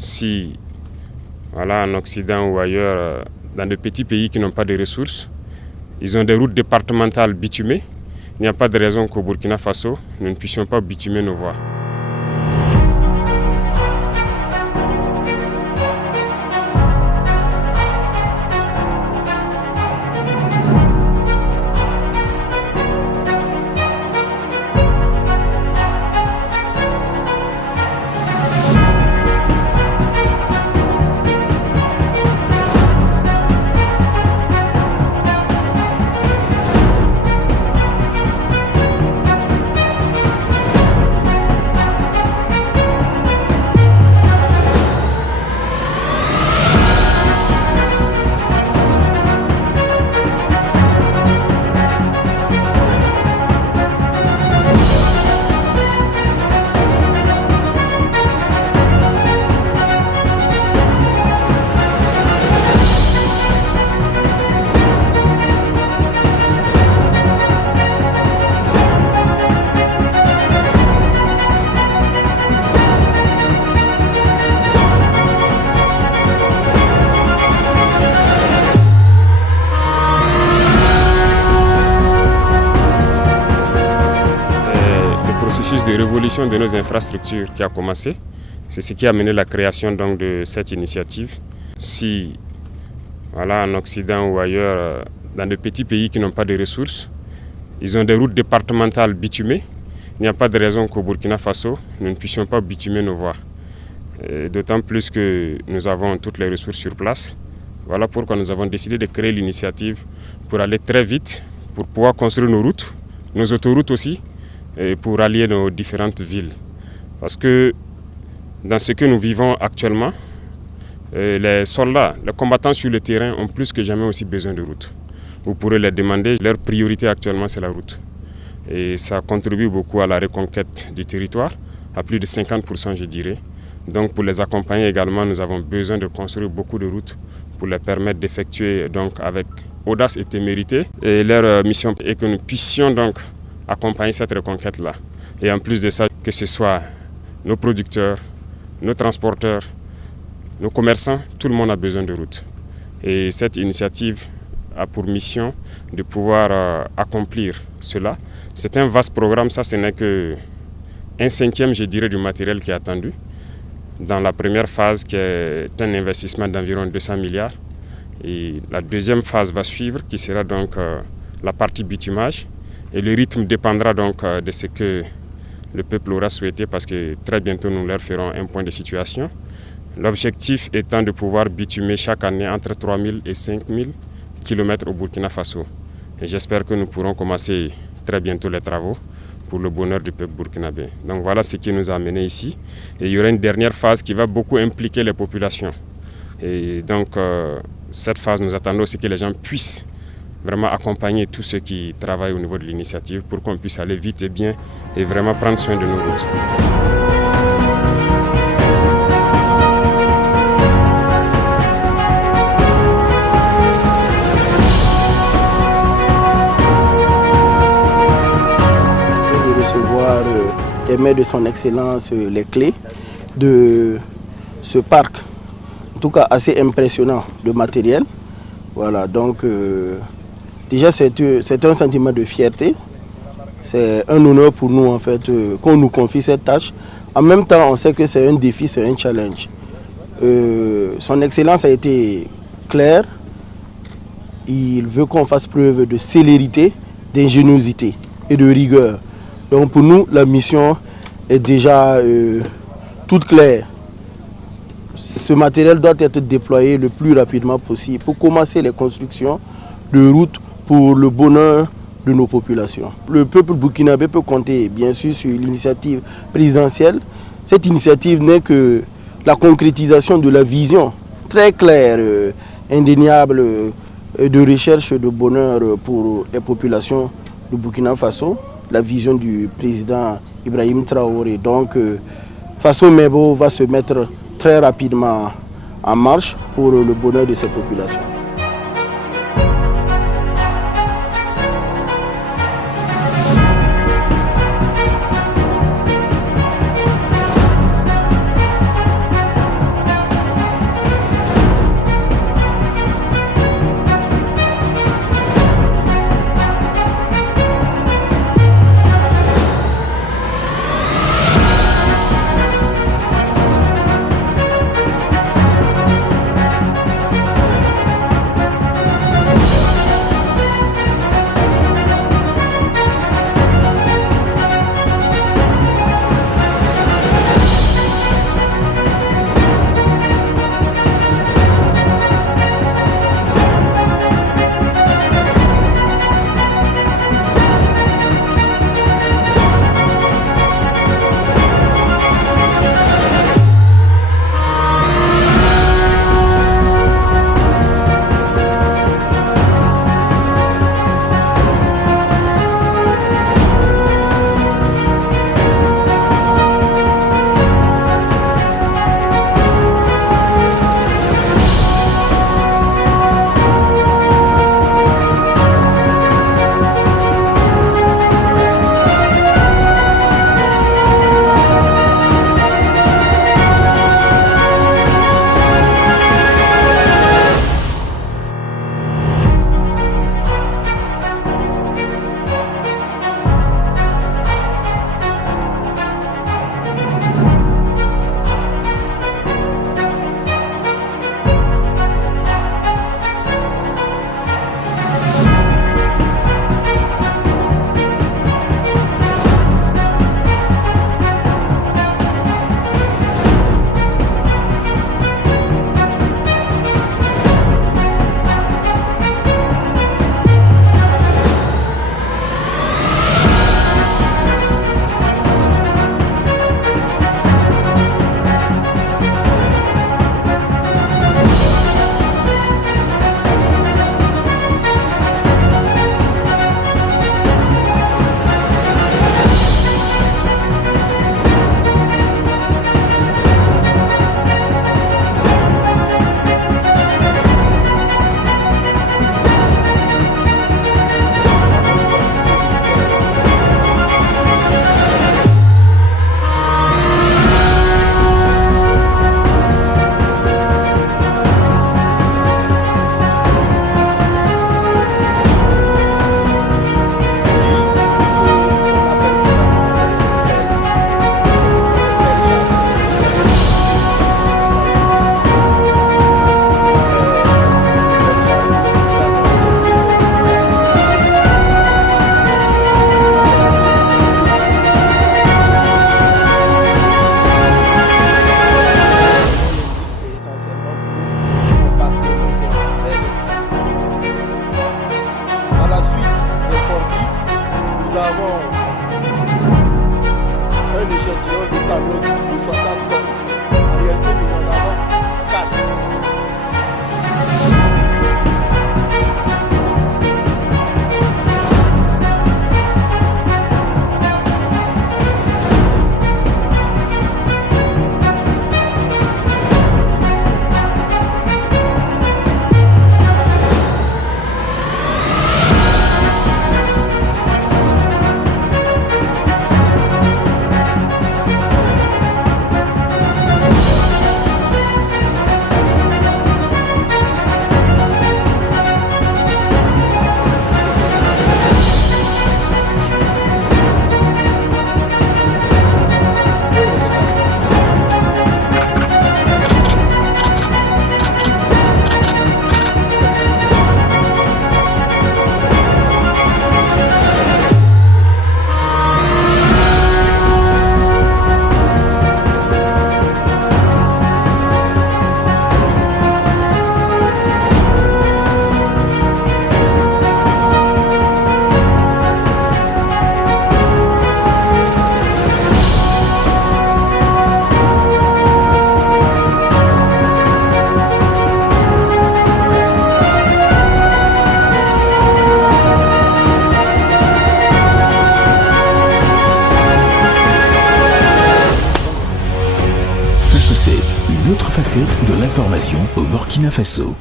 Si, voilà, en Occident ou ailleurs, dans de petits pays qui n'ont pas de ressources, ils ont des routes départementales bitumées. Il n'y a pas de raison qu'au Burkina Faso, nous ne puissions pas bitumer nos voies. Le processus de révolution de nos infrastructures qui a commencé, c'est ce qui a mené la création donc de cette initiative. Si, voilà, en Occident ou ailleurs, dans de petits pays qui n'ont pas de ressources, ils ont des routes départementales bitumées, il n'y a pas de raison qu'au Burkina Faso, nous ne puissions pas bitumer nos voies. D'autant plus que nous avons toutes les ressources sur place. Voilà pourquoi nous avons décidé de créer l'initiative pour aller très vite, pour pouvoir construire nos routes, nos autoroutes aussi, et pour allier nos différentes villes. Parce que dans ce que nous vivons actuellement, les soldats, les combattants sur le terrain ont plus que jamais aussi besoin de routes. Vous pourrez les demander, leur priorité actuellement c'est la route. Et ça contribue beaucoup à la reconquête du territoire, à plus de 50% je dirais. Donc pour les accompagner également, nous avons besoin de construire beaucoup de routes pour les permettre d'effectuer donc avec audace et témérité. Et leur mission est que nous puissions donc accompagner cette reconquête-là. Et en plus de ça, que ce soit nos producteurs, nos transporteurs, nos commerçants, tout le monde a besoin de routes. Et cette initiative a pour mission de pouvoir accomplir cela. C'est un vaste programme, ça ce n'est qu'un cinquième, je dirais, du matériel qui est attendu. Dans la première phase, qui est un investissement d'environ 200 milliards. Et la deuxième phase va suivre, qui sera donc la partie bitumage. Et le rythme dépendra donc de ce que le peuple aura souhaité parce que très bientôt nous leur ferons un point de situation. L'objectif étant de pouvoir bitumer chaque année entre 3000 et 5000 km au Burkina Faso. Et j'espère que nous pourrons commencer très bientôt les travaux pour le bonheur du peuple burkinabé. Donc voilà ce qui nous a amenés ici. Et il y aura une dernière phase qui va beaucoup impliquer les populations. Et donc cette phase, nous attendons aussi que les gens puissent vraiment accompagner tous ceux qui travaillent au niveau de l'initiative pour qu'on puisse aller vite et bien et vraiment prendre soin de nos routes. De recevoir les mains de son Excellence les clés de ce parc, en tout cas assez impressionnant de matériel. Voilà, donc déjà, c'est un sentiment de fierté. C'est un honneur pour nous, en fait, qu'on nous confie cette tâche. En même temps, on sait que c'est un défi, c'est un challenge. Son Excellence a été clair. Il veut qu'on fasse preuve de célérité, d'ingéniosité et de rigueur. Donc pour nous, la mission est déjà toute claire. Ce matériel doit être déployé le plus rapidement possible pour commencer les constructions de routes pour le bonheur de nos populations. Le peuple burkinabé peut compter bien sûr sur l'initiative présidentielle. Cette initiative n'est que la concrétisation de la vision très claire, indéniable de recherche de bonheur pour les populations du Burkina Faso, la vision du président Ibrahim Traoré. Donc Faso Mebo va se mettre très rapidement en marche pour le bonheur de ces populations. facettes de l'information au Burkina Faso.